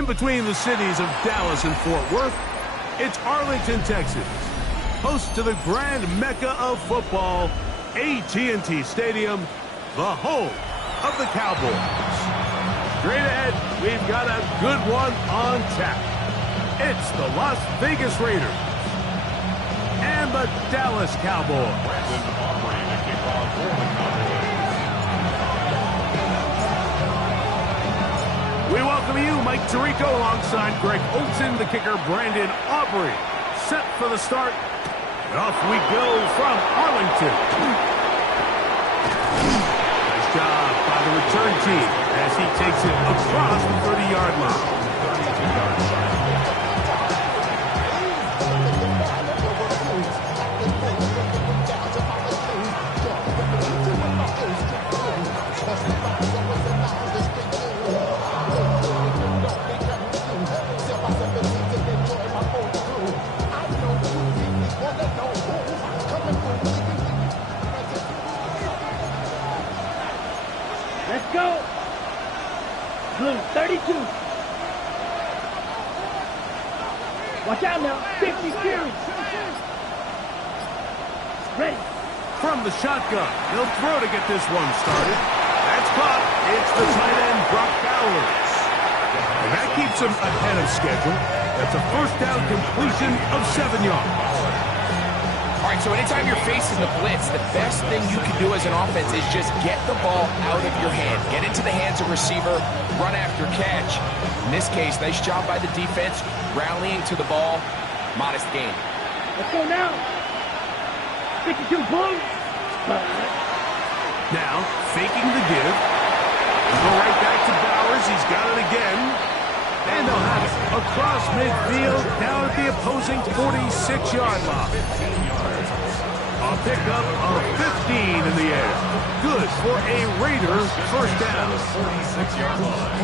In between the cities of Dallas and Fort Worth, it's Arlington, Texas, host to the grand mecca of football, AT&T Stadium, the home of the Cowboys. Straight ahead, we've got a good one on tap. It's the Las Vegas Raiders and the Dallas Cowboys. We welcome you, Mike Tirico, alongside Greg Olson, the kicker, Brandon Aubrey. Set for the start. And off we go from Arlington. Nice job by the return team as he takes it across the 30-yard line. Let's go. Blue, 32. Watch out now. 50 series. Ready. From the shotgun, he'll throw to get this one started. That's caught. It's the tight end, Brock Bowers. And that keeps him ahead of schedule. That's a first down completion of 7 yards. All right, so anytime you're facing the blitz, the best thing you can do as an offense is just get the ball out of your hand. Get into the hands of receiver, run after catch. In this case, nice job by the defense, rallying to the ball. Modest gain. Let's go now. 52 blue. Now, faking the give. We'll go right back to Bowers. He's got it again. And they'll have it across midfield, down at the opposing 46-yard line. A pickup of 15 in the air. Good for a Raiders first down. 46-yard line.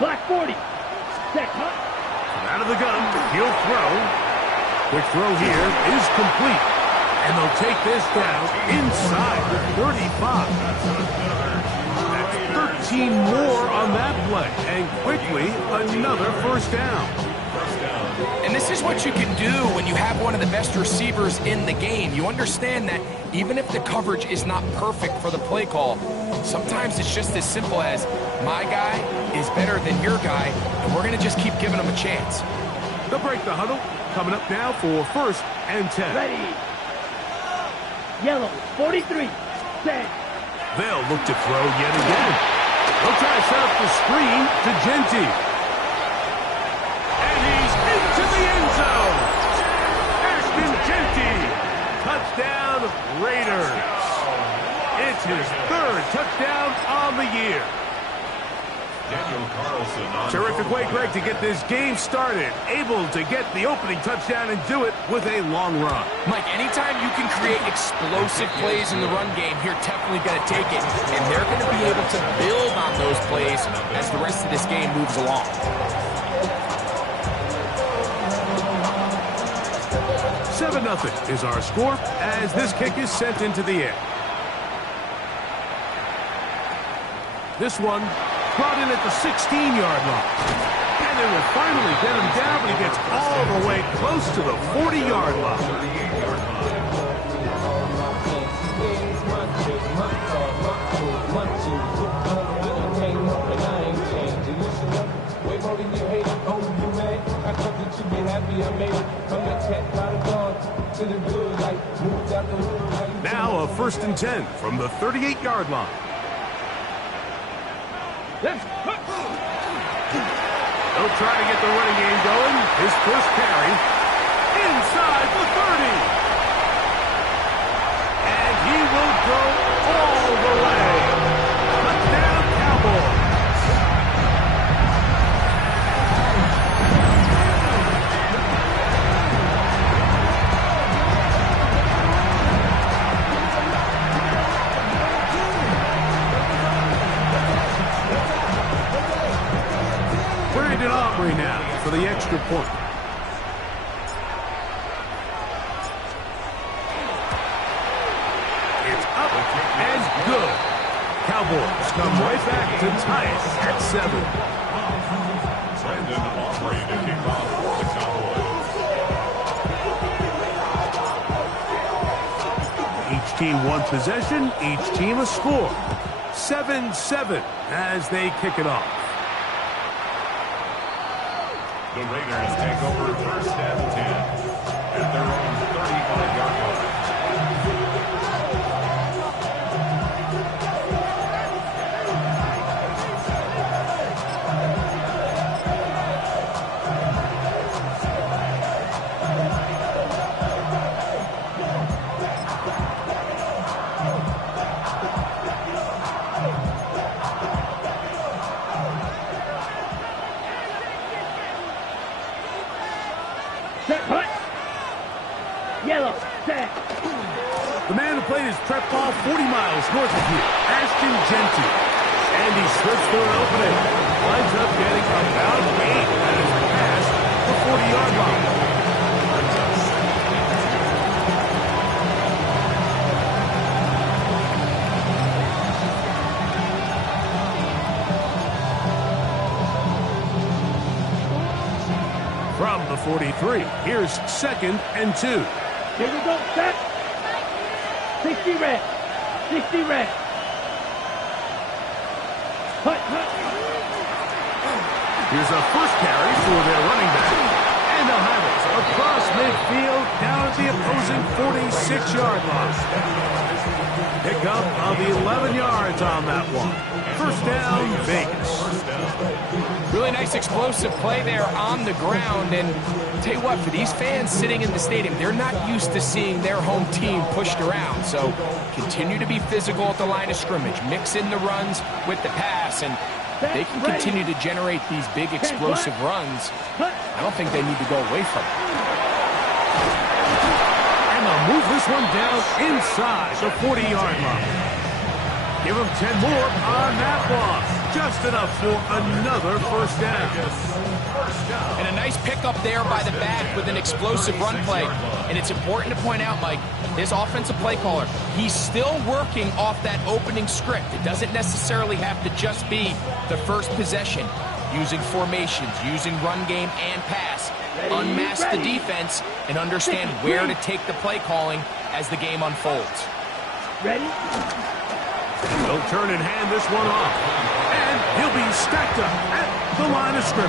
Black 40. Set, huh? Out of the gun, he'll throw. Quick throw here is complete. And they'll take this down inside the 35. That's 13 more on that play. And quickly, another first down. And this is what you can do when you have one of the best receivers in the game. You understand that even if the coverage is not perfect for the play call, sometimes it's just as simple as my guy is better than your guy, and we're going to just keep giving him a chance. They'll break the huddle. Coming up now for first and 10. Ready. Yellow, 43. Set. They'll look to throw yet again. They'll try to set up the screen to Genty. And he's into the end zone. Ashton Genty. Touchdown, Raiders. It's his third touchdown on the year. Terrific way, Greg, to get this game started. Able to get the opening touchdown and do it with a long run. Mike, anytime you can create explosive plays in the run game, you're definitely going to take it. And they're going to be able to build on those plays as the rest of this game moves along. Seven 7-0 is our score as this kick is sent into the air. This one brought in at the 16-yard line. And it will finally get him down, but he gets all the way close to the 40-yard line. Now a 1st and 10 from the 38-yard line. They'll try to get the running game going. His first carry inside the 30. And he will go all the way. Touchdown, Cowboys. the extra point. It's up and good. Cowboys come right back to tie it at 7. Brandon Aubrey to kick off for the Cowboys. Each team one possession, each team a score. 7-7 as they kick it off. The Raiders take over first and 10 at their own 35-yard line. Set, hut. Yellow, set. The man who played his prep ball 40 miles north of here, Ashton Genty. And he slips through an opening. Winds up getting about 8 at his pass the 40-yard line. From the 43, here's 2nd and 2. Here we go, set. 60 red. 60 red. Hut, hut. Here's a first carry for their running back. And they'll have it across midfield down at the opposing 46-yard line. Pickup of 11 yards on that one. First down, Vegas. Really nice explosive play there on the ground. And tell you what, for these fans sitting in the stadium, they're not used to seeing their home team pushed around. So continue to be physical at the line of scrimmage. Mix in the runs with the pass. And they can continue to generate these big explosive runs. I don't think they need to go away from it. And they'll move this one down inside the 40-yard line. Give them 10 more on that block. Just enough for another first down. And a nice pickup there by the back with an explosive run play. And it's important to point out, Mike, this offensive play caller, he's still working off that opening script. It doesn't necessarily have to just be the first possession. Using formations, using run game and pass. Unmask the defense and understand where to take the play calling as the game unfolds. Ready? They'll turn and hand this one off. And he'll be stacked up at the line of scrimmage.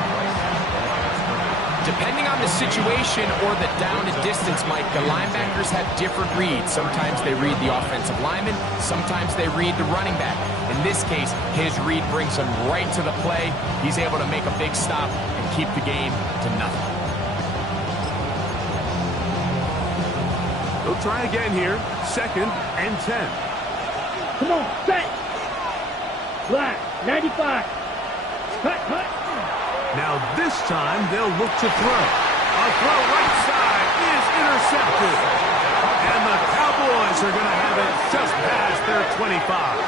Depending on the situation or the down and distance, Mike, the linebackers have different reads. Sometimes they read the offensive lineman. Sometimes they read the running back. In this case, his read brings him right to the play. He's able to make a big stop and keep the game to nothing. They'll try again here. 2nd and 10. Come on, set. Black, 95. Hut, hut. Now this time they'll look to throw. A throw right side is intercepted. And the Cowboys are going to have it just past their 25.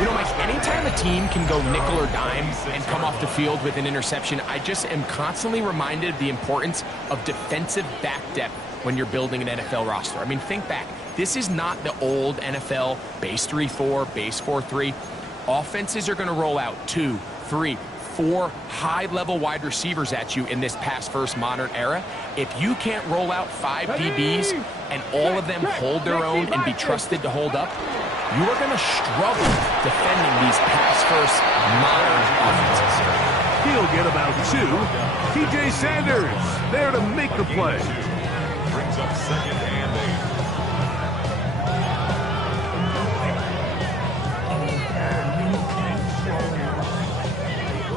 You know, Mike, anytime a team can go nickel or dime and come off the field with an interception, I just am constantly reminded of the importance of defensive back depth when you're building an NFL roster. I mean, think back. This is not the old NFL base 3-4, base 4-3. Offenses are going to roll out 2, 3, 4 high-level wide receivers at you in this pass-first modern era. If you can't roll out 5 DBs and all of them hold their own and be trusted to hold up, you are going to struggle defending these pass-first modern offenses. He'll get about 2. TJ Sanders there to make the play. Brings up 2nd and 8.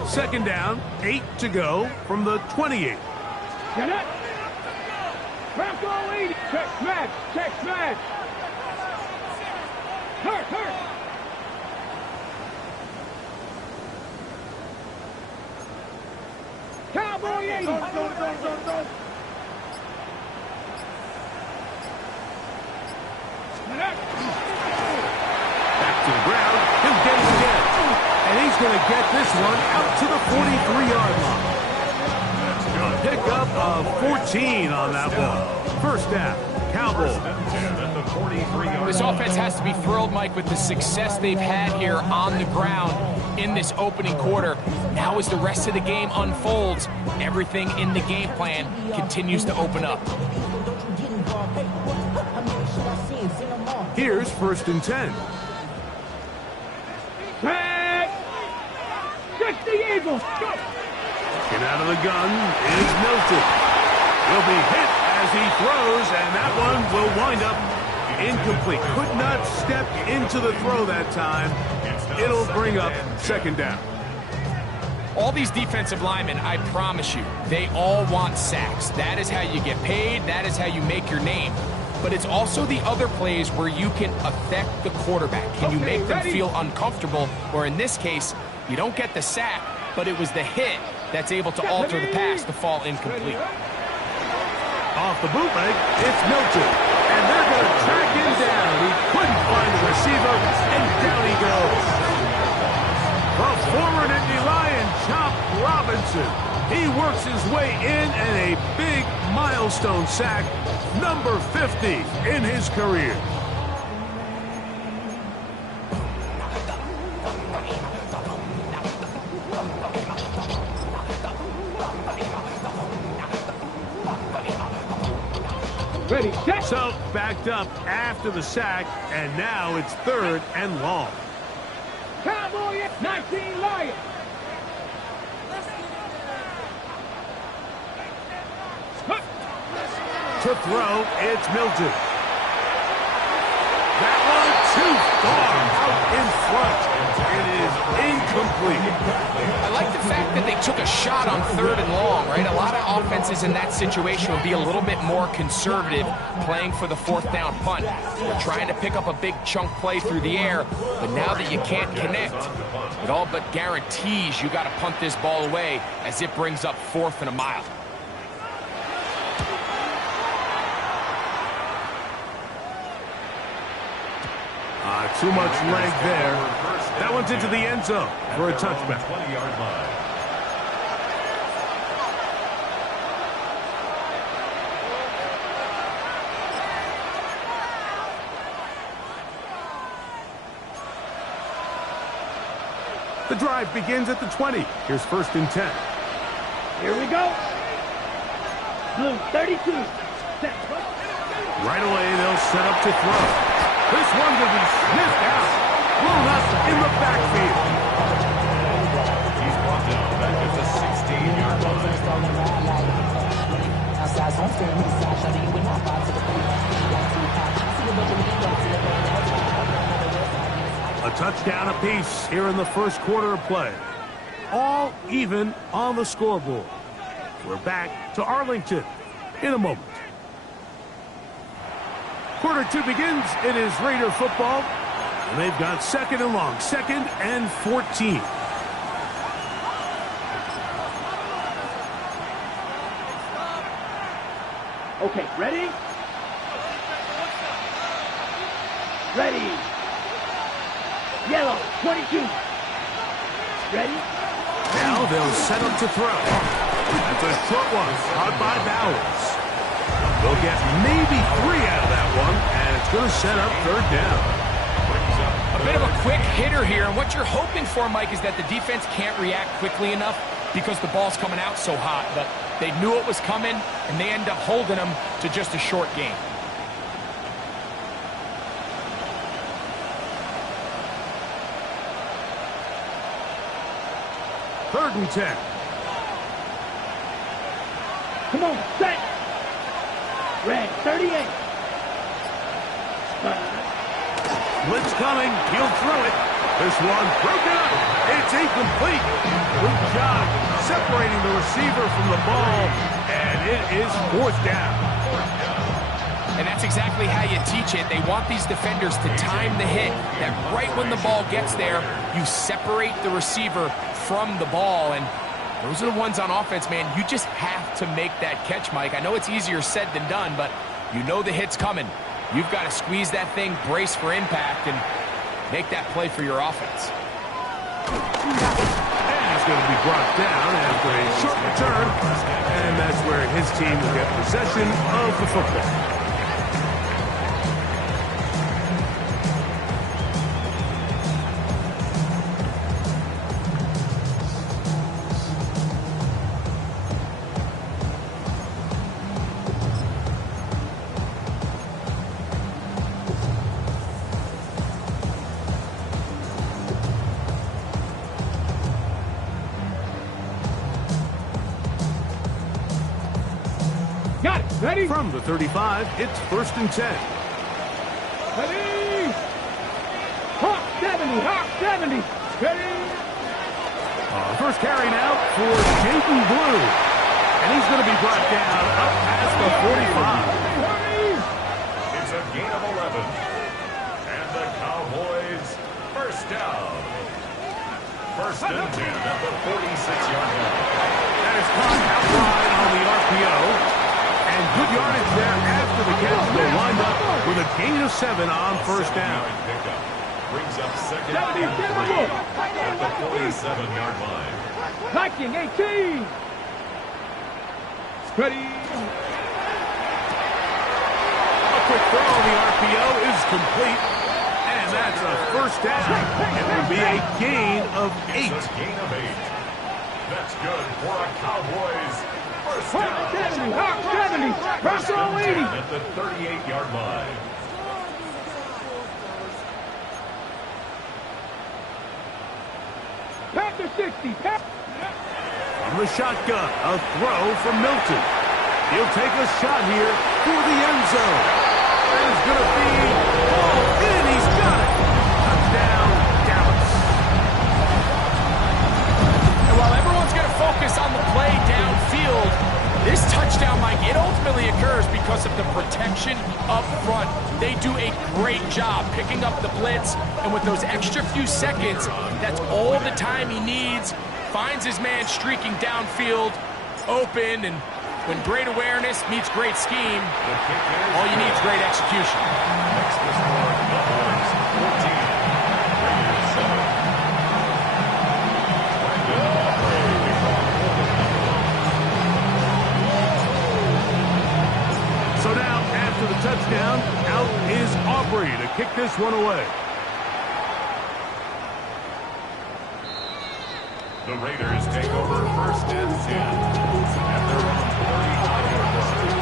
Second down, 8 to go from the 28. Get it. Bronco 80. Check smash. Check smash. Hurt, hurt. Cowboy 80. Go. Back to the ground. He'll get it again. And he's going to get this one out to the 43-yard line. pickup of 14 on that one. First down, Cowboys. This offense has to be thrilled, Mike, with the success they've had here on the ground in this opening quarter. Now as the rest of the game unfolds, everything in the game plan continues to open up. Here's 1st and 10. Tag! Check the Eagles! Go! Get out of the gun is Milton. Will be hit as he throws, and that one will wind up incomplete. Could not step into the throw that time. It'll bring up 2nd down. All these defensive linemen, I promise you, they all want sacks. That is how you get paid. That is how you make your name. But it's also the other plays where you can affect the quarterback. Can you make them feel uncomfortable? Or in this case, you don't get the sack, but it was the hit that's able to alter the pass to fall incomplete. Off the bootleg, it's Milton. And they're going to track him down. He couldn't find the receiver, and down he goes. The former Nittany Lion, Chop Robinson. He works his way in, and a big milestone sack, number 50 in his career. Ready, set! So, backed up after the sack, and now it's 3rd and long. Cowboys, 19 Lions! To throw, it's Milton. That one too far out in front. It is incomplete. I like the fact that they took a shot on 3rd and long, right? A lot of offenses in that situation would be a little bit more conservative playing for the 4th down punt. They're trying to pick up a big chunk play through the air, but now that you can't connect, it all but guarantees you got to punt this ball away as it brings up 4th and a mile. Too much leg there. That one's into the end zone for a touchback. 20-yard line. The drive begins at the 20. Here's 1st and 10. Here we go. Blue 32. Set. Right away, they'll set up to throw. This one will be sniffed out. Blown up in the backfield. He's brought down back at the 16-yard line. A touchdown apiece here in the 1st quarter of play. All even on the scoreboard. We're back to Arlington in a moment. Quarter 2 begins. It is Raider football. And they've got 2nd and long. 2nd and 14. Okay, ready? Ready. Yellow, 22. Ready? Now they'll set up to throw. That's a short one, caught by Bowers. They'll get maybe 3 out of that one, and it's going to set up 3rd down. A bit of a quick hitter here, and what you're hoping for, Mike, is that the defense can't react quickly enough because the ball's coming out so hot, but they knew it was coming, and they end up holding them to just a short game. Third and 10. Come on, set. Red, 38. Blitz coming. He'll throw it. This one broken up. It's incomplete. Good job separating the receiver from the ball, and it is 4th down. And that's exactly how you teach it. They want these defenders to time the hit, that right when the ball gets there, you separate the receiver from the ball. And those are the ones on offense, man. You just have to make that catch, Mike. I know it's easier said than done, but you know the hit's coming. You've got to squeeze that thing, brace for impact, and make that play for your offense. And he's going to be brought down after a short return, and that's where his team will get possession of the football. Got it. Ready? From the 35, it's 1st and 10. Ready? Hawk 70. Hawk 70. Ready? First carry now for Jaden Blue. And he's going to be brought down up past the 45. It's a gain of 11. And the Cowboys first down. 1st and 10 at the 46-yard line. That is caught outside on the RPO. And good yardage there after the catch. They'll wind up with a gain of 7 on 1st down. Pickup brings up 2nd and 3 at the 47-yard line. Viking 18. Ready? A quick throw on the RPO is complete. And that's a 1st down. It will be a gain of 8. It's a gain of 8. That's good for a Cowboys first Hawk down. 70. Hawk 70. First row 80. At the 38-yard line. Panther 60. From the shotgun, a throw from Milton. He'll take a shot here for the end zone. That is going to be all in. He's got it. Touchdown, Dallas. And while everyone's going to focus on the play downfield, this touchdown, Mike, it ultimately occurs because of the protection up front. They do a great job picking up the blitz, and with those extra few seconds, that's all the time he needs. Finds his man streaking downfield, open, and when great awareness meets great scheme, all you need is great execution. Next is for Cowboys 14. Raiders 7. So now, after the touchdown, out is Aubrey to kick this one away. The Raiders take over 1st and 10 at their own 35-yard line.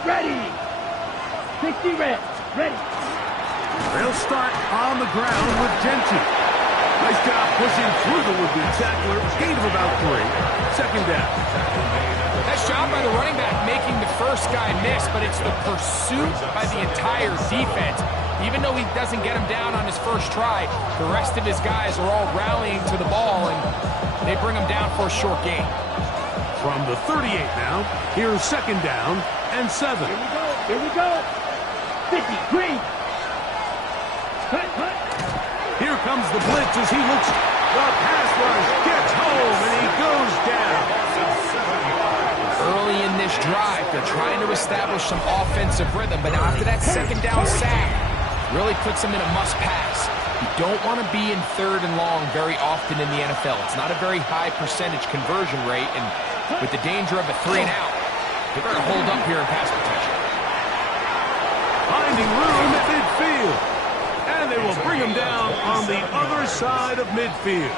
Ready. 60 red. Ready. They'll start on the ground with Genty. Nice job pushing through the would-be tackler. Gain of about 3. 2nd down. Nice job by the running back making the first guy miss, but it's the pursuit by the entire defense. Even though he doesn't get him down on his first try, the rest of his guys are all rallying to the ball, and they bring him down for a short gain. From the 38 now, here's 2nd down and 7. Here we go. 50. Green. Cut. Here comes the blitz as he looks. The pass rush gets home, and he goes down. Early in this drive, they're trying to establish some offensive rhythm, but after that 2nd down sack, really puts them in a must-pass. You don't want to be in 3rd and long very often in the NFL. It's not a very high percentage conversion rate, and with the danger of a 3-and-out, they better hold up here in pass protection. Finding room at midfield. And they will bring him down on the other side of midfield.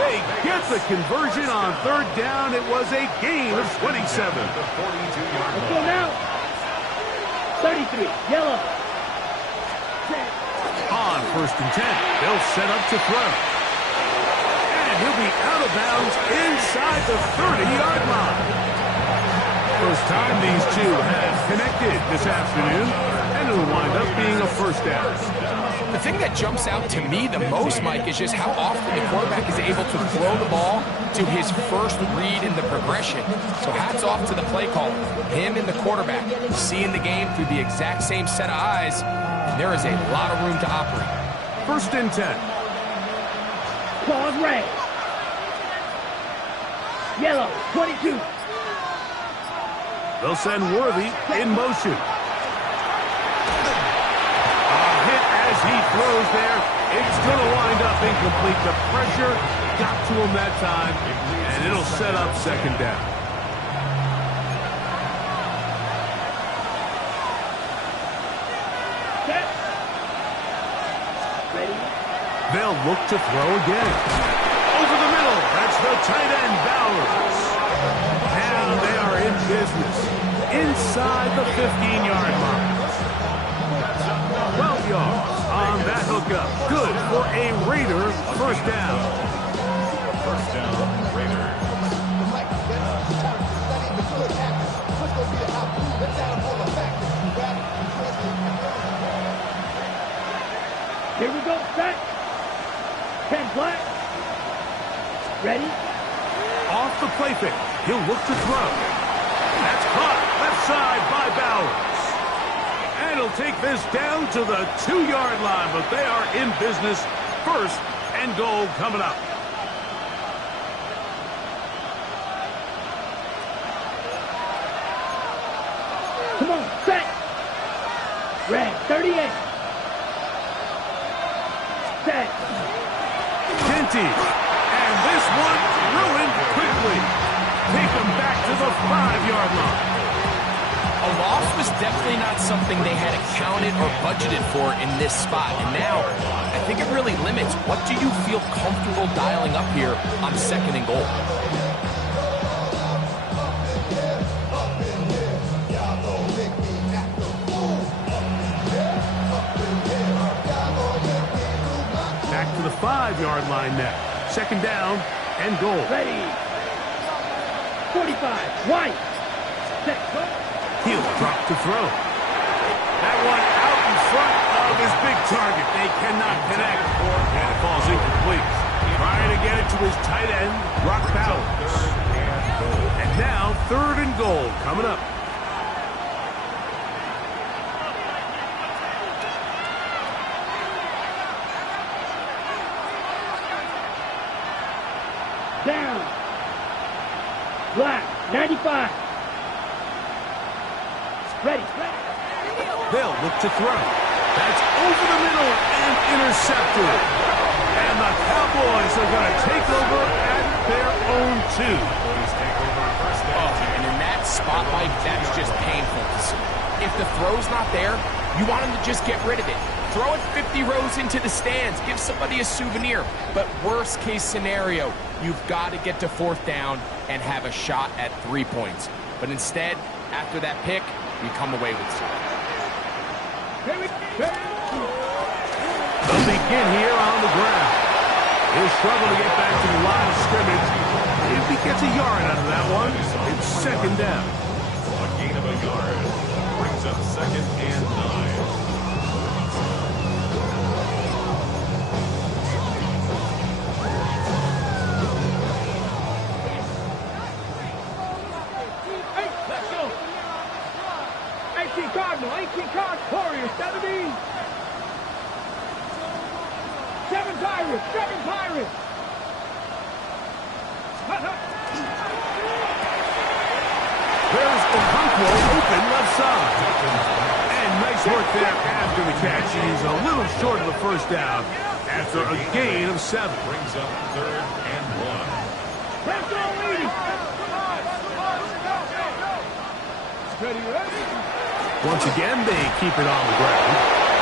They get the conversion on 3rd down. It was a gain of 27. Let's go now. 33. Yellow. On 1st and 10, they'll set up to throw. And he'll be out of bounds inside the 30-yard line. First time these two have connected this afternoon, and it'll wind up being a 1st down. The thing that jumps out to me the most, Mike, is just how often the quarterback is able to throw the ball to his first read in the progression. So hats off to the play caller, him and the quarterback, seeing the game through the exact same set of eyes, and there is a lot of room to operate. 1st and 10. Claws red. Yellow, 22. They'll send Worthy in motion. A hit as he throws there. It's going to wind up incomplete. The pressure got to him that time, and it'll set up 2nd down. Set. Ready. They'll look to throw again. Over the middle. That's the tight end, Bowers. Now they are in business. Inside the 15-yard line. 12 yards on that hookup. Good for a Raider 1st down. 1st down, Raiders. Here we go, set. 10 flat. Ready. Off the play fake. He'll look to throw. That's caught left side by Bowers. And he'll take this down to the 2-yard line, but they are in business. 1st and goal coming up. Come on, set. Red, 38. Set. Genty. And this one ruined quickly. Take them back to the 5-yard line. A loss was definitely not something they had accounted or budgeted for in this spot. And now, I think it really limits what do you feel comfortable dialing up here on 2nd and goal. Back to the 5-yard line now. 2nd down and goal. Ready. 45. White. Set. Go. He'll drop to throw. That one out in front of his big target. They cannot connect. And it falls incomplete. Trying to get it to his tight end, Brock Bowers. And now 3rd and goal coming up. Down. Black. 95. Ready. They'll look to throw. That's over the middle and intercepted. And the Cowboys are going to take over at their own 2. And in that spotlight, that's just painful to see. If the throw's not there, you want him to just get rid of it. Throw it 50 rows into the stands. Give somebody a souvenir. But worst case scenario, you've got to get to 4th down and have a shot at 3 points. But instead, after that pick, you come away with 2. They'll begin here on the ground. He'll struggle to get back to the line of scrimmage. If he gets a yard out of that one, it's 2nd down. A gain of a yard brings up 2nd and 9. Cardinal, 18 Card, Warriors, 70. 7 Pirates, 7 Pirates. There's Okonkwo open left side. And nice work there after the catch. He's a little short of the 1st down after a gain of 7. Brings up 3rd and 1. Let's go, ladies. Ready, ready. Once again, they keep it on the ground.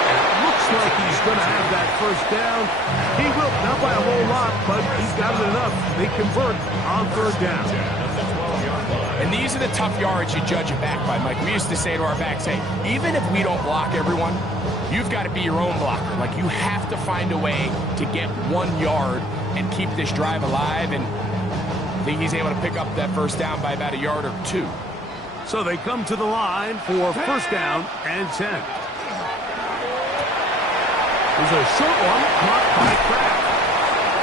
And it looks like he's going to have that 1st down. He will, not by a whole lot, but he's got it enough. They convert on 3rd down. And these are the tough yards you judge it back by, Mike. We used to say to our backs, hey, even if we don't block everyone, you've got to be your own blocker. Like, you have to find a way to get 1 yard and keep this drive alive. And I think he's able to pick up that 1st down by about a yard or 2. So they come to the line for 1st down and 10. There's a short one caught by Kraft.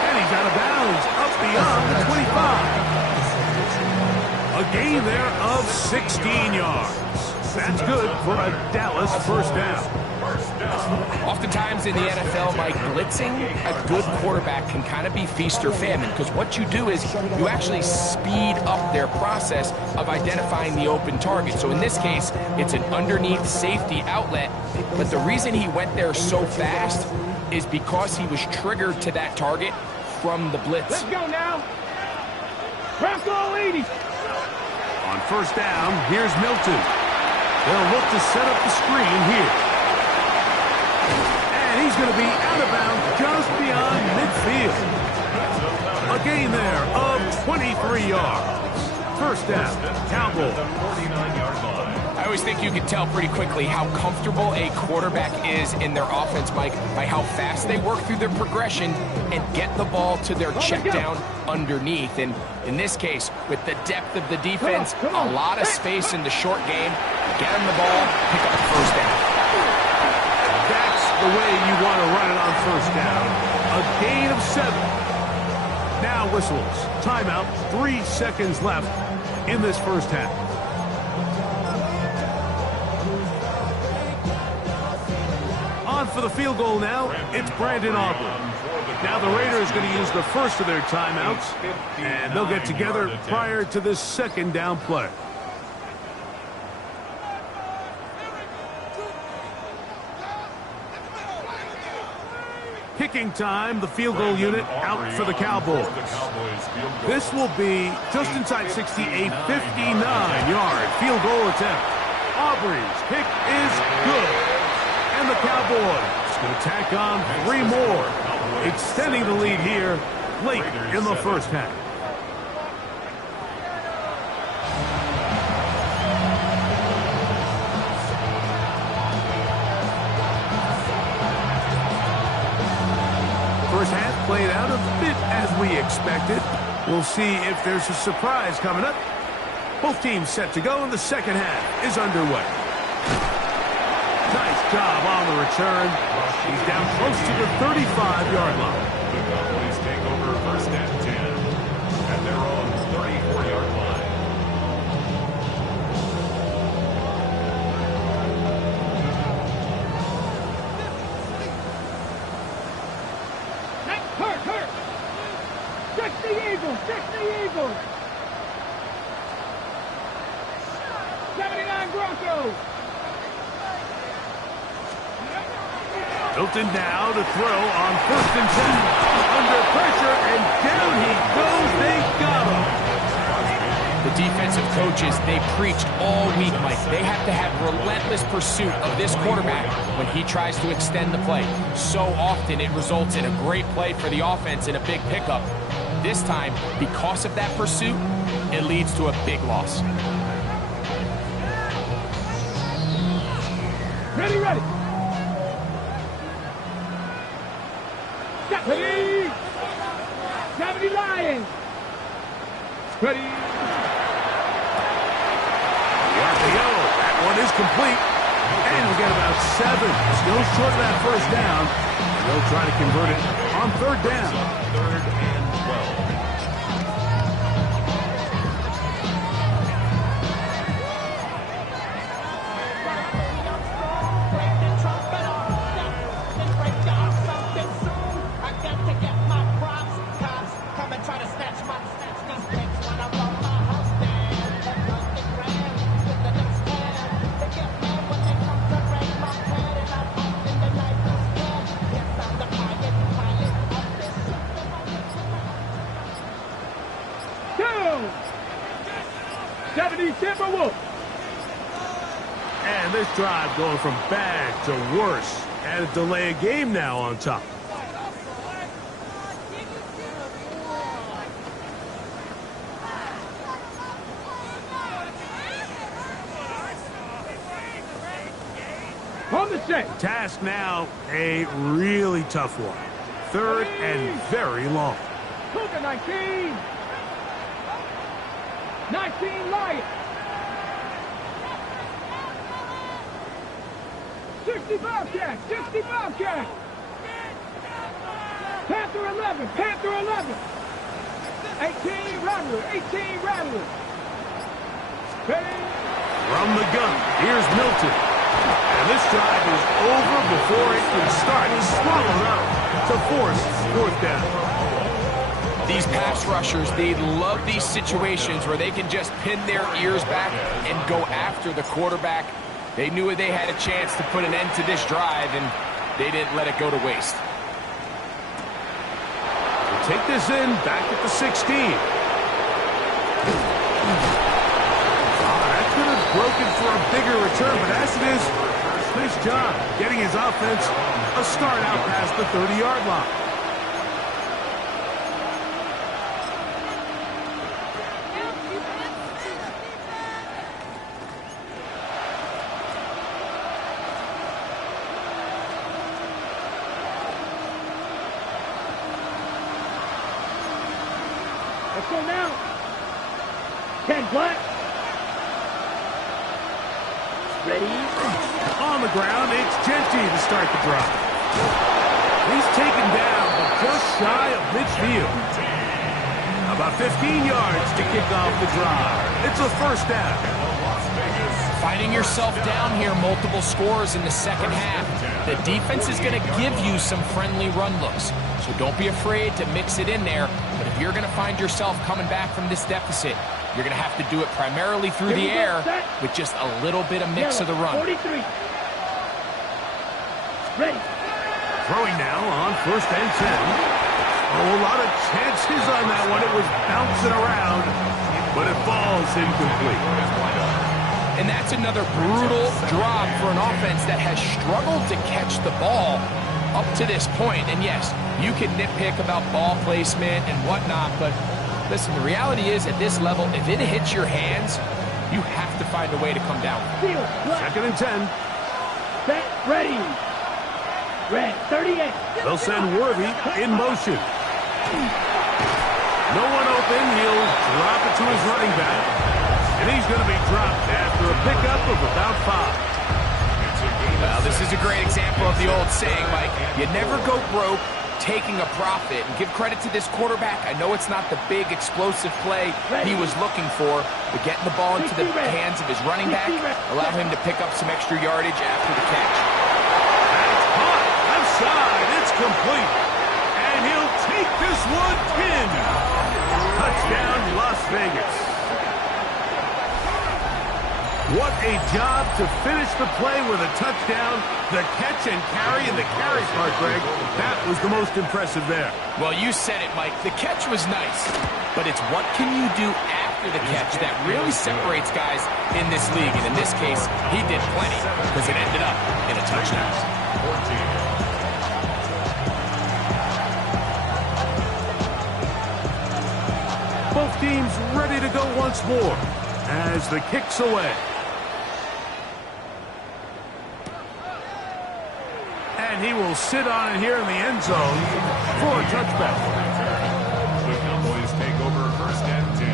And he's out of bounds gain there of 16 yards. That's good for a Dallas first down. Oftentimes in the NFL, Mike, blitzing a good quarterback can kind of be feast or famine, because what you do is you actually speed up their process of identifying the open target. So in this case, it's an underneath safety outlet, but the reason he went there so fast is because he was triggered to that target from the blitz. Let's go now. Bronco 80. On first down, here's Milton. They'll look to set up the screen here. And he's going to be out of bounds just beyond midfield. A gain there of 23 yards. First down, Cowboys. I always think you can tell pretty quickly how comfortable a quarterback is in their offense, Mike, by how fast they work through their progression and get the ball to their check down underneath. And in this case, with the depth of the defense, a lot of space in the short game, get them the ball, pick up the first down. That's the way you want to run it on first down. A gain of 7. Now whistles. Timeout. 3 seconds left in this first half. On for the field goal now, it's Brandon Aubrey. Now the Raiders are going to use the first of their timeouts, and they'll get together prior to this second down play. Kicking time, the field goal unit out for the Cowboys. This will be just inside 60, a 59-yard field goal attempt. Aubrey's kick is good. And the Cowboys going to tack on 3 more, extending the lead here late in the first half. First half played out a bit as we expected. We'll see if there's a surprise coming up. Both teams set to go, and the second half is underway. Nice job on the return. He's down close to the 35-yard line. The Cowboys take over first and 10 at their own 34-yard line. Hurt. Check the Eagles. 79 Broncos. Milton now to throw on first and 10. Under pressure, and down he goes. They got him. The defensive coaches, they preached all week, Mike. They have to have relentless pursuit of this quarterback when he tries to extend the play. So often it results in a great play for the offense and a big pickup. This time, because of that pursuit, it leads to a big loss. Ready. Ready. 70 Lions. Ready. The RPO, that one is complete. And we get about 7. Still short of that first down. And they'll try to convert it on third down. 3rd and 12. And this drive going from bad to worse. And a delay of game now on top. On the set. Task now a really tough one. 3rd and very long. Cougar 19. 19 Lions. 60 Bobcats. Panther 11. 18 Rattler. Ready? From the gun, here's Milton. And this drive is over before it can start. He's swallowed up to force fourth down. These pass rushers, they love these situations where they can just pin their ears back and go after the quarterback. They knew they had a chance to put an end to this drive, and they didn't let it go to waste. We'll take this in back at the 16. That could have broken for a bigger return, but as it is, nice job getting his offense a start out past the 30-yard line. Let's go now. 10 black. Ready? On the ground, it's Genty to start the drive. He's taken down, but just shy of midfield. About 15 yards to kick off the drive. It's a first down. Finding yourself down here, multiple scores in the second half. The defense is going to give you some friendly run looks, so don't be afraid to mix it in there. But if you're going to find yourself coming back from this deficit, you're going to have to do it primarily through the air with just a little bit of mix of the run. 43. Ready. Throwing now on first and 10. Oh, a lot of chances on that one. It was bouncing around, but it falls incomplete. And that's another brutal drop for an offense that has struggled to catch the ball up to this point. And yes, you can nitpick about ball placement and whatnot, but listen, the reality is at this level, if it hits your hands, you have to find a way to come down. Second and 10. Set. Ready. Red. 38. They'll send Worthy in motion. No one open. He'll drop it to his running back. And he's going to be dropped after a pickup of about 5. Well, this is a great example of the old saying, Mike, you never go broke taking a profit. And give credit to this quarterback. I know it's not the big explosive play he was looking for, but getting the ball into the hands of his running back allowed him to pick up some extra yardage after the catch. That's hot. Left side. It's complete. And he'll take this one in. Touchdown, Las Vegas. What a job to finish the play with a touchdown. The catch and carry, and the carry part, Greg, that was the most impressive there. Well, you said it, Mike. The catch was nice, but it's what can you do after the catch that really separates guys in this league. And in this case, he did plenty because it ended up in a touchdown. 14. Both teams ready to go once more as the kick's away. And he will sit on it here in the end zone for a touchback. The Cowboys take over first and 10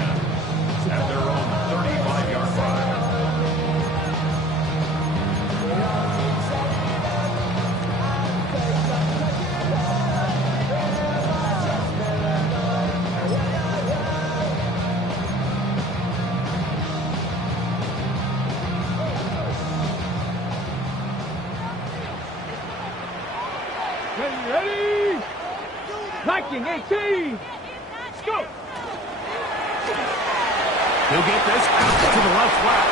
at their own 35-yard line. Ready. Liking 18. Let's go. He'll get this out to the left flat.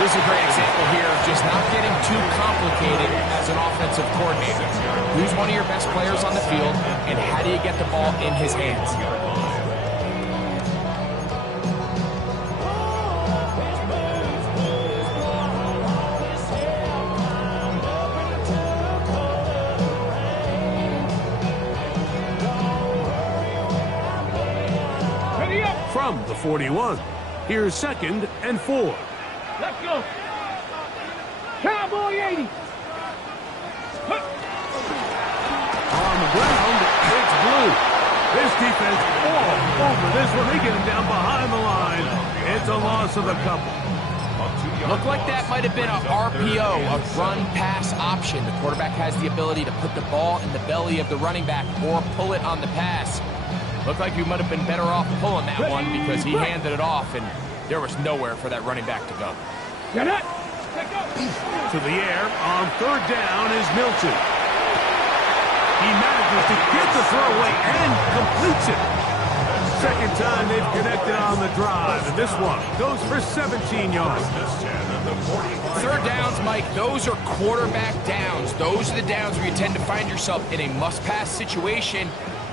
This is a great example here of just not getting too complicated as an offensive coordinator. Who's one of your best players on the field, and how do you get the ball in his hands? From the 41, here's second and 4. Let's go. Cowboy 80. On the ground, it's blue. This defense all over this one. They get him down behind the line. It's a loss of a couple. Looked like that might have been a RPO, a run-pass option. The quarterback has the ability to put the ball in the belly of the running back or pull it on the pass. Looked like you might have been better off pulling that one because he handed it off, and There was nowhere for that running back to go. Get it. To the air on third down is Milton. He manages to get the throw away and completes it. Second time they've connected on the drive, and this one goes for 17 yards. Third downs, Mike, those are quarterback downs. Those are the downs where you tend to find yourself in a must-pass situation,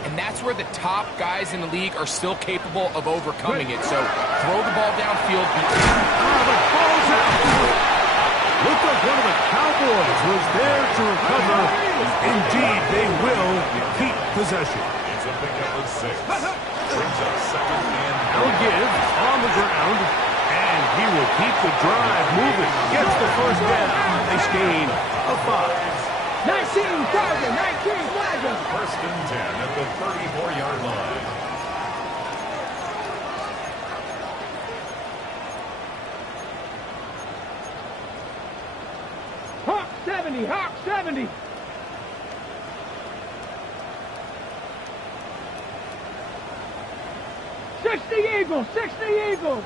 and that's where the top guys in the league are still capable of overcoming it. So throw the ball downfield. The ball's out. Looked like one of the Cowboys was there to recover. Indeed, they will keep possession. It's a pickup of 6. Brings up second and They'll give on the ground, and he will keep the drive moving. Gets the first down. They gain a 5. 19 target, 19 flag. First and 10 at the 34-yard line. Hawk 70, Hawk 70. Eagles, 60 Eagles.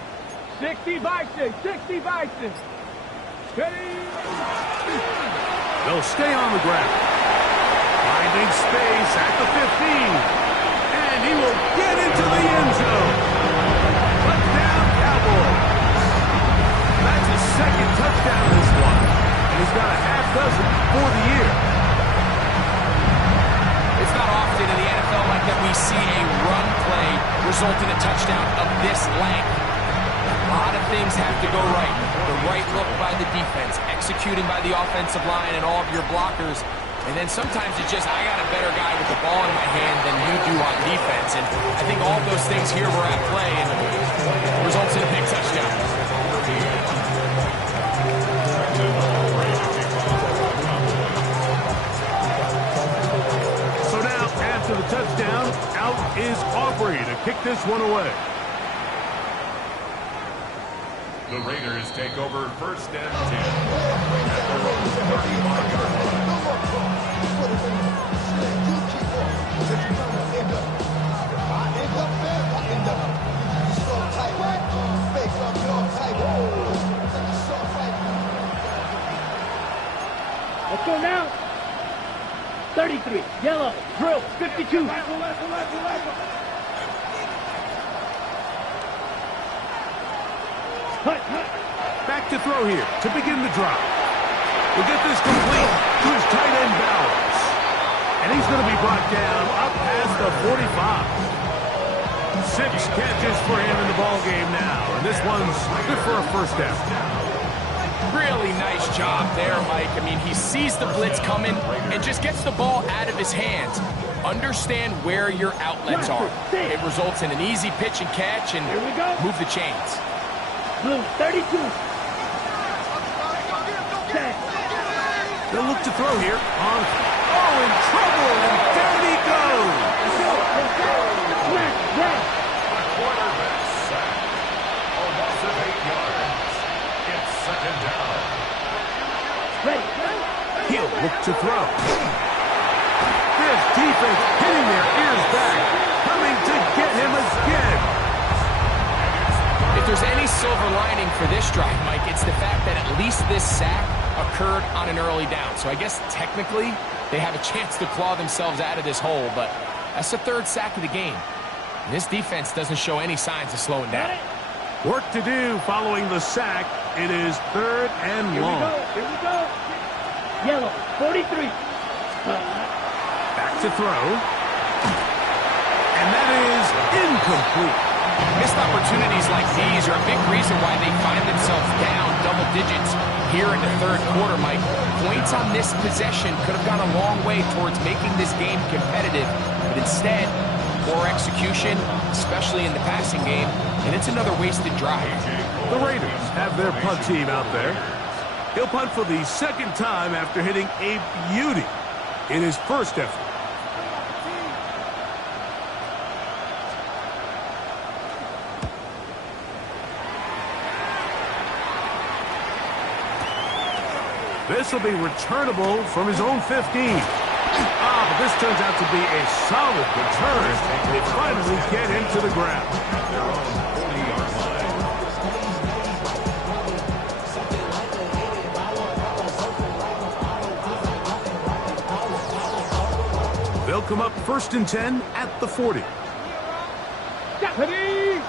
60 Bison, 60 Bison. Ready? They'll stay on the ground. Finding space at the 15. And he will get into the end zone. Touchdown, Cowboys. That's his second touchdown this one. And he's got a half dozen for the year. It's not often in the NFL like that we see a run play result in a touchdown of this length. A lot of things have to go right. The right look by the defense, executing by the offensive line and all of your blockers. And then sometimes it's just, I got a better guy with the ball in my hand than you do on defense. And I think all of those things here were at play and results in a big touchdown. After the touchdown, out is Aubrey to kick this one away. The Raiders take over first and 10 at their own 35-yard line. Let's go now. 33, yellow, drill, 52. Back to throw here to begin the drive. We'll get this complete to his tight end Bowers. And he's going to be brought down up past the 45. 6 catches for him in the ball game now. And this one's good for a first down. Really nice job there, Mike. I mean, he sees the blitz coming and just gets the ball out of his hands. Understand where your outlets are. It results in an easy pitch and catch and move the chains. Blue, 32. They'll look to throw here on. Oh, in trouble, and down he goes. A quarterback sack. A loss of 8 yards. It's second down. He'll look to throw. This defense hitting their ears back, coming to get him again. If there's any silver lining for this drive, Mike, it's the fact that at least this sack occurred on an early down. So I guess technically they have a chance to claw themselves out of this hole, but that's the third sack of the game. And this defense doesn't show any signs of slowing down. Work to do following the sack. It is third and long. Here we go. Yellow, 43. Back to throw. And that is incomplete. Missed opportunities like these are a big reason why they find themselves down double digits here in the third quarter, Mike. Points on this possession could have gone a long way towards making this game competitive, but instead, poor execution, especially in the passing game, and it's another wasted drive. The Raiders have their punt team out there. He'll punt for the second time after hitting a beauty in his first effort. This will be returnable from his own 15. But this turns out to be a solid return. They finally get him to the ground. They'll come up 1st and 10 at the 40. Ready.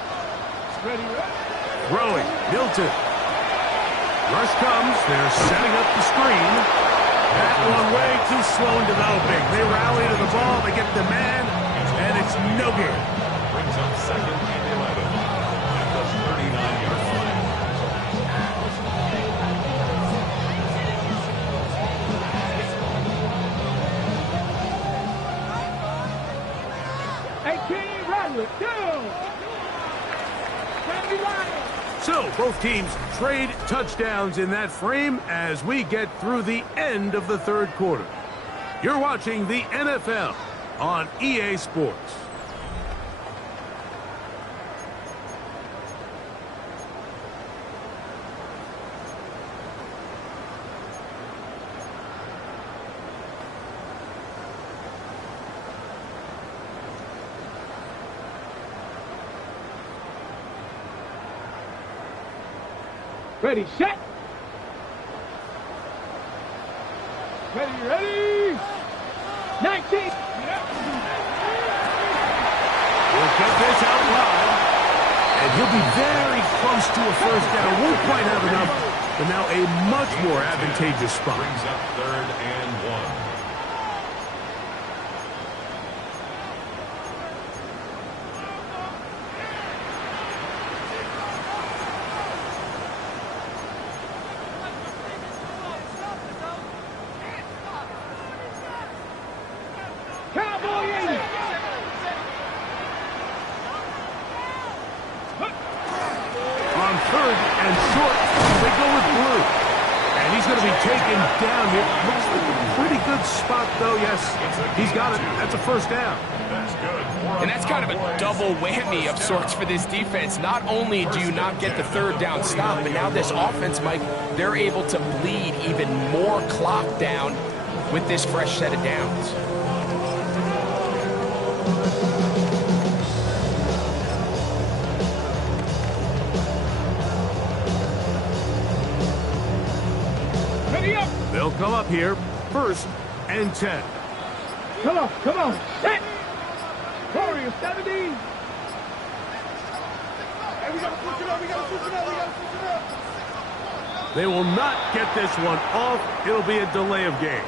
Ready. Throwing, Milton. Rush comes. They're setting up the screen. That one way too slow in developing. They rally to the ball. They get the man, and it's no gain. Brings up 2nd and 11 at the 39-yard line. So, both teams trade touchdowns in that frame as we get through the end of the 3rd quarter. You're watching the NFL on EA Sports. Ready, set. Ready. 19. We'll get this out wide. And he'll be very close to a first down. Won't quite have enough, but now a much more advantageous spot. Brings up 3rd and 1. Taken down here. Looks like a pretty good spot, though. Yes, he's got it. That's a first down. That's good. And that's kind of a double whammy of sorts for this defense. Not only do you not get the 3rd down stop, but now this offense, Mike, they're able to bleed even more clock down with this fresh set of downs. They'll come up here, 1st and 10. Come on, set. Warriors, 70. Hey, we gotta switch it up. They will not get this one off. It'll be a delay of game.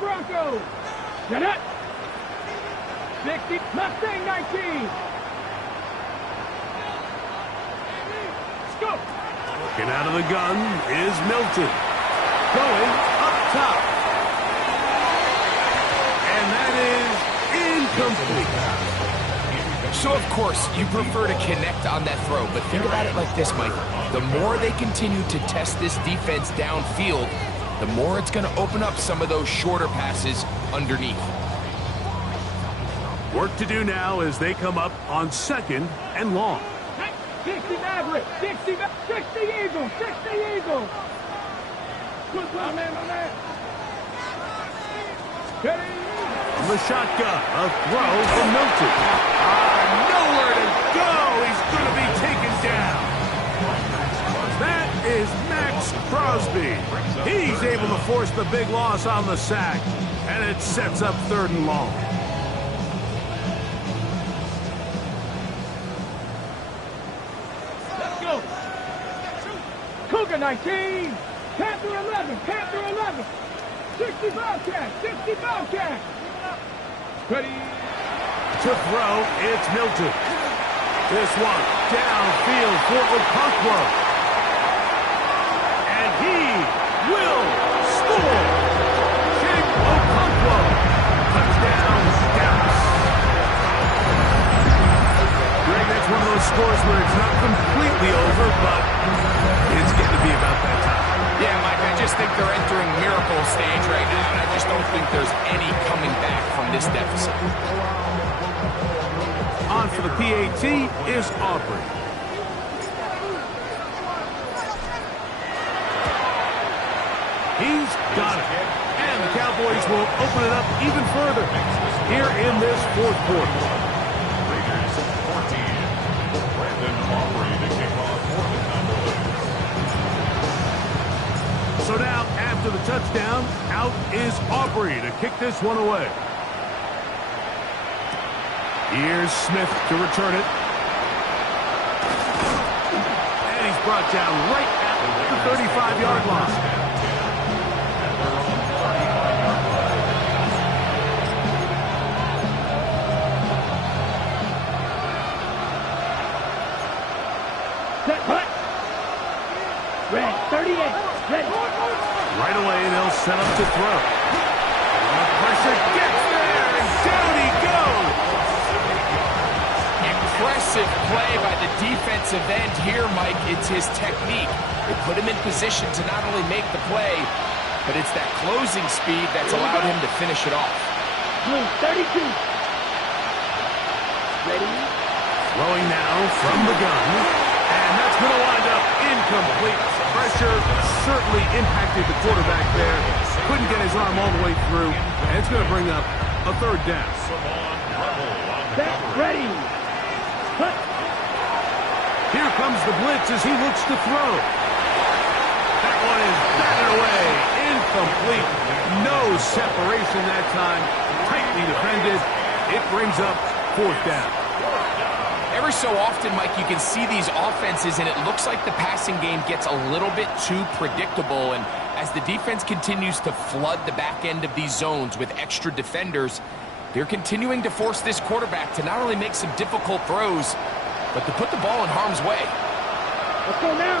Broncos. Get it. 60. Mustang 19. Let's go. Looking out of the gun is Milton. Going up top. And that is incomplete. So, of course, you prefer to connect on that throw, but think about it like this, Mike. The more they continue to test this defense downfield, the more it's going to open up some of those shorter passes underneath. Work to do now as they come up on 2nd and long. 60 Maverick, 60 Eagles, 60 Eagles. My man. From the shotgun, a throw from Milton. Nowhere to go. He's going to be taken down. That is Max Crosby. He's able to force the big loss on the sack, and it sets up 3rd and long. Let's go. Cougar 19. Panther 11. 65 cat. Ready. To throw, it's Milton. This one downfield for Okonkwo. And he will score. Jake Okonkwo. Touchdown, Dallas. Greg, that's one of those scores where it's not completely over, but it's getting to be about that time. Yeah, Mike, I just think they're entering miracle stage right now, and I just don't think there's any coming back from this deficit. On for the PAT is Aubrey. He's got it. And the Cowboys will open it up even further here in this fourth quarter. Raiders 14. Brandon Aubrey to kick off for the Cowboys. So now, after the touchdown, out is Aubrey to kick this one away. Here's Smith to return it. And he's brought down right at the 35-yard line. Red, 38, ready. Right away, they'll set up to throw. The pressure gets there, and down he goes. Impressive play by the defensive end here, Mike. It's his technique. They put him in position to not only make the play, but it's that closing speed that's allowed him to finish it off. Blue, 32. Ready? Throwing now from the gun. And that's going to wind up incomplete. Pressure certainly impacted the quarterback there. Couldn't get his arm all the way through. And it's going to bring up a third down. Set, ready. Cut. Here comes the blitz as he looks to throw. That one is batted away. Incomplete. No separation that time. Tightly defended. It brings up fourth down. Every so often, Mike, you can see these offenses, and it looks like the passing game gets a little bit too predictable. And as the defense continues to flood the back end of these zones with extra defenders, they're continuing to force this quarterback to not only make some difficult throws, but to put the ball in harm's way. Let's go now.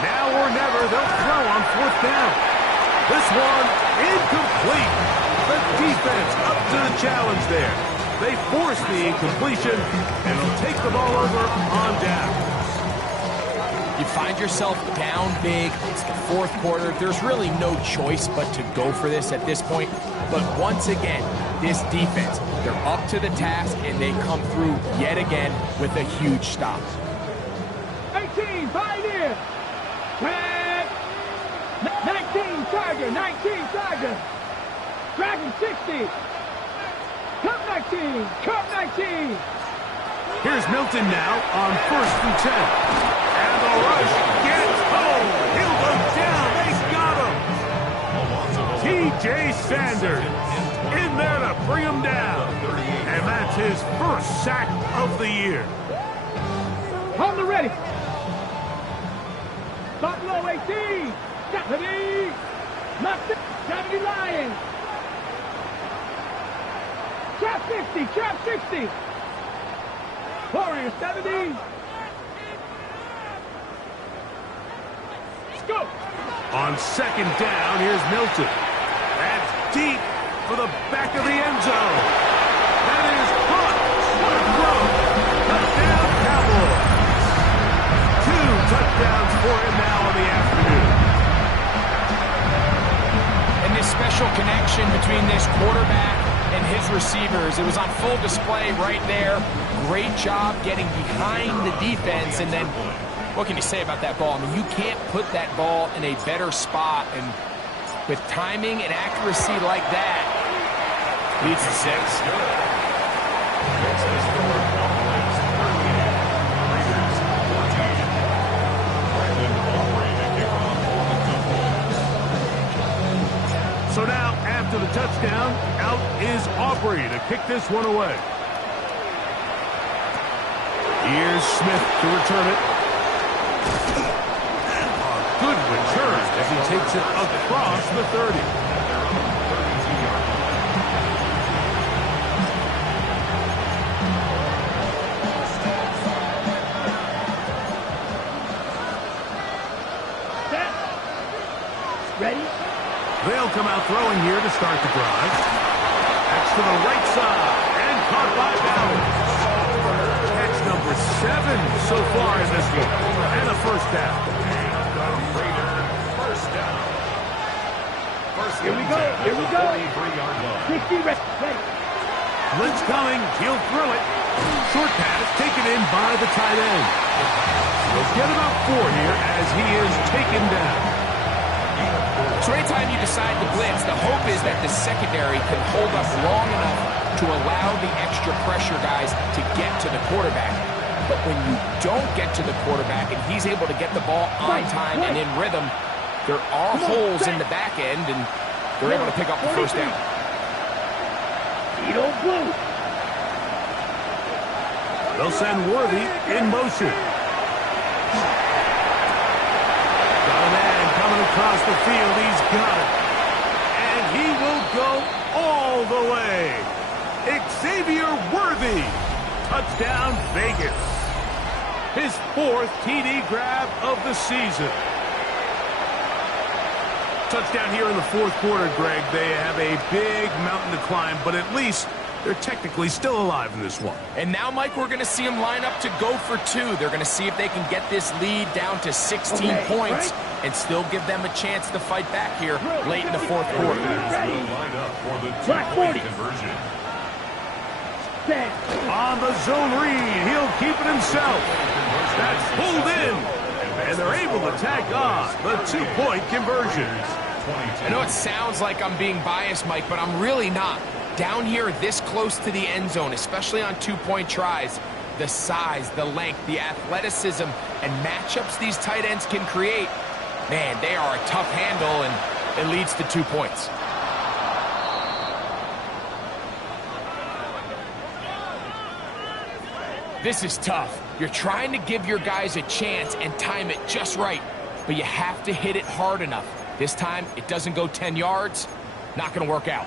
Now or never, they'll throw on fourth down. This one, incomplete. The defense up to the challenge there. They force the incompletion, and they'll take the ball over on down. You find yourself down big. It's the fourth quarter. There's really no choice but to go for this at this point. But once again, this defense, they're up to the task, and they come through yet again with a huge stop. 18, fight in. 19, Tiger, 19, Tiger. Dragon 60. Cup 19, Cup 19. Here's Milton now on 1st and 10. And the rush gets home. He'll go down. They got him. T.J. Sanders in there to bring him down. And that's his first sack of the year. On the ready. Buffalo 18. 70. Nothing. 70 Lions. Trap 60, trap 60. Warrior 70. Let's go. On 2nd down, here's Milton. That's deep for the back of the end zone. That is caught. What a throw. Touchdown, Cowboys. 2 touchdowns for him now in the afternoon. And this special connection between this quarterback and his receivers, it was on full display right there. Great job getting behind the defense, and then what can you say about that ball? I mean, you can't put that ball in a better spot, and with timing and accuracy like that, leads to 6. So now, after the touchdown, out is Aubrey to kick this one away. Here's Smith to return it. A good return as he takes it across the 30. Set. Ready. They'll come out throwing here to start the drive. That's to the right side and caught by Ballard. Catch number 7 so far in this one. And a first down. Here we go. Here we go. 60 ready. Blitz coming. He'll throw it. Short pass taken in by the tight end. He'll get about 4 here as he is taken down. So anytime you decide to blitz, the hope is that the secondary can hold up long enough to allow the extra pressure guys to get to the quarterback. But when you don't get to the quarterback and he's able to get the ball on time and in rhythm, there are holes in the back end, and they're able to pick up the first down. They'll send Worthy in motion. Got a man coming across the field. He's got it. And he will go all the way. Xavier Worthy. Touchdown, Vegas. His 4th TD grab of the season. Touchdown here in the 4th quarter, Greg. They have a big mountain to climb, but at least they're technically still alive in this one. And now, Mike, we're going to see them line up to go for 2. They're going to see if they can get this lead down to 16 points and still give them a chance to fight back here late in the 4th quarter. Line up for the 2-point conversion. On the zone read, he'll keep it himself. That's pulled in, and they're able to tack on the 2-point conversion. I know it sounds like I'm being biased, Mike, but I'm really not. Down here this close to the end zone, especially on 2-point tries, the size, the length, the athleticism, and matchups these tight ends can create, man, they are a tough handle, and it leads to 2 points. This is tough. You're trying to give your guys a chance and time it just right, but you have to hit it hard enough. This time, it doesn't go 10 yards. Not going to work out.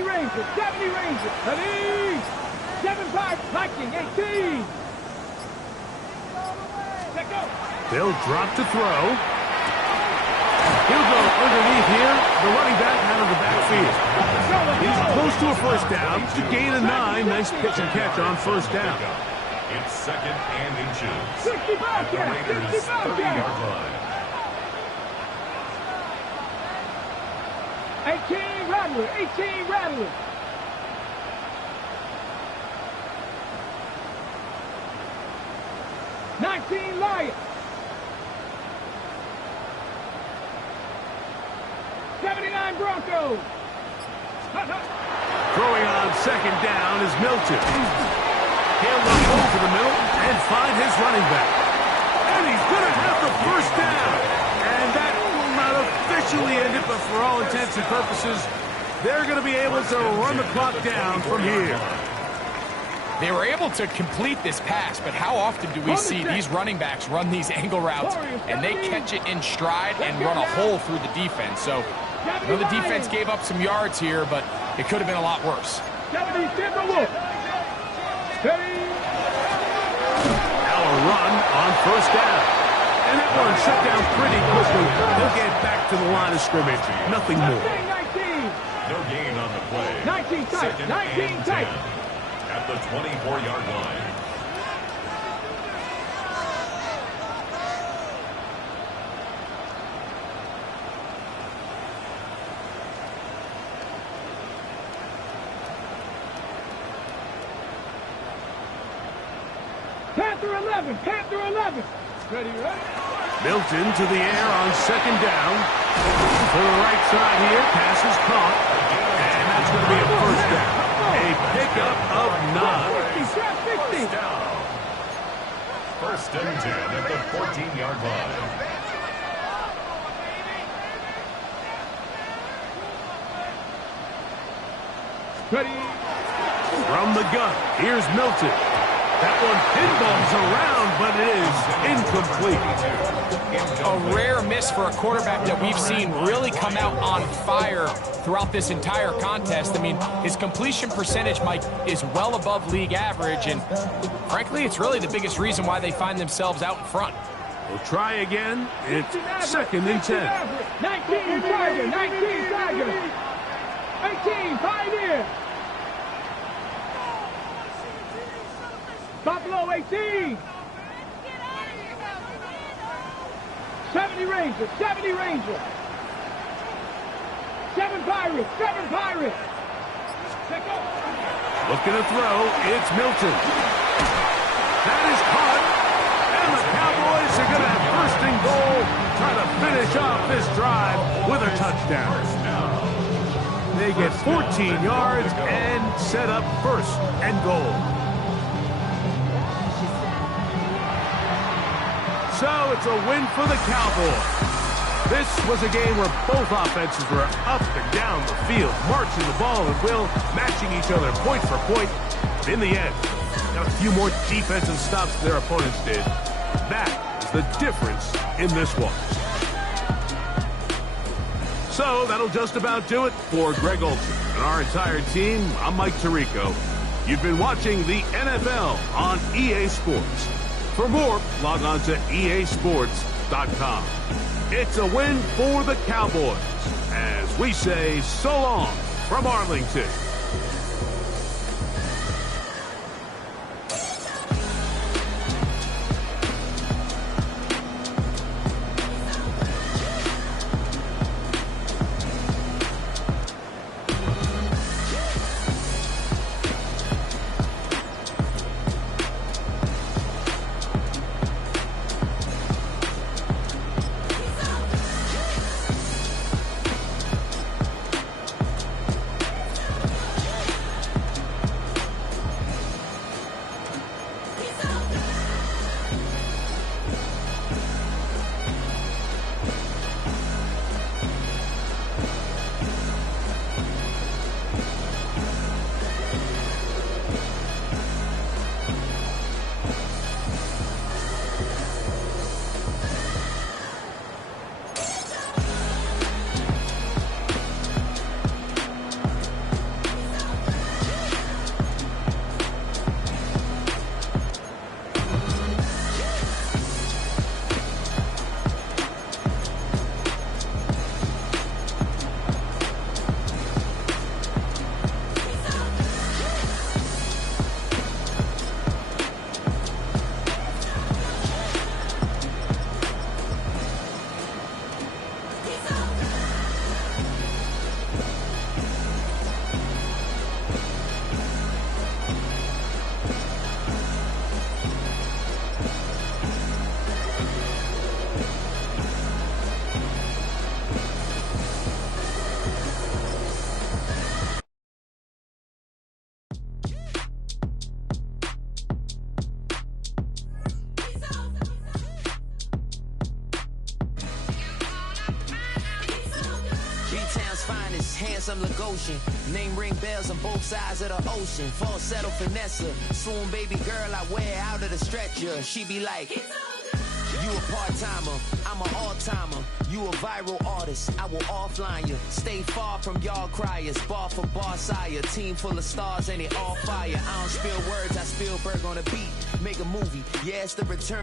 Rangers, 70 Rangers, ready, 7-5, Viking, 18. They'll drop to throw. He'll go underneath here. The running back out of the backfield. He's close to a first down. To gain a 9. Nice pitch and catch on first down. It's 2nd and inches. 65 At the Raiders' 30-yard line. 18 Rattler, 18 Rattler. Lion. 79 Broncos. Throwing on 2nd down is Milton. He'll look over the middle and find his running back. And he's going to have the first down. And that will not officially end it, but for all intents and purposes, they're going to be able to run the clock down from here. They were able to complete this pass, but how often do we see these running backs run these angle routes and they catch it in stride and run a hole through the defense? So, I know the defense gave up some yards here, but it could have been a lot worse. Now a run on first down. And that one shut down pretty quickly. They'll get back to the line of scrimmage. Nothing more. No gain on the play. 19 tight. 19 tight. At the 24-yard line. Panther 11. Panther 11. Ready, ready. Milton to the air on 2nd down. To the right side here. Pass is caught. And that's going to be a first down. A pickup of 9. 60. Down. 1st and 10 at the 14-yard line. Ready. From the gun, here's Milton. That one pinballs around, but it is incomplete. A rare miss for a quarterback that we've seen really come out on fire throughout this entire contest. I mean, his completion percentage, Mike, is well above league average, and frankly, it's really the biggest reason why they find themselves out in front. We'll try again. It's 2nd and 10. 19 Tiger, 19 Tiger. 18 Pioneer. Buffalo 18. 70 Rangers, 70 Rangers. 7 Pirates, 7 Pirates. Looking to throw, it's Milton. That is caught, and the Cowboys are going to have 1st and goal, try to finish off this drive with a touchdown. They get 14 yards and set up 1st and goal. So it's a win for the Cowboys. This was a game where both offenses were up and down the field, marching the ball at will, matching each other point for point. But in the end, got a few more defensive stops than their opponents did. That is the difference in this one. So that'll just about do it for Greg Olson and our entire team. I'm Mike Tirico. You've been watching the NFL on EA Sports. For more, log on to easports.com. It's a win for the Cowboys as we say so long from Arlington. Handsome Lagosian, name ring bells on both sides of the ocean. Falsetto finesse, swoon baby girl I wear out of the stretcher. She be like, you a part-timer, I'm an all-timer. You a viral artist, I will offline you. Stay far from y'all criers, bar for bar sire. Team full of stars and it all fire. I don't spill words, I spill Berg on a beat. Make a movie, yeah, it's the return.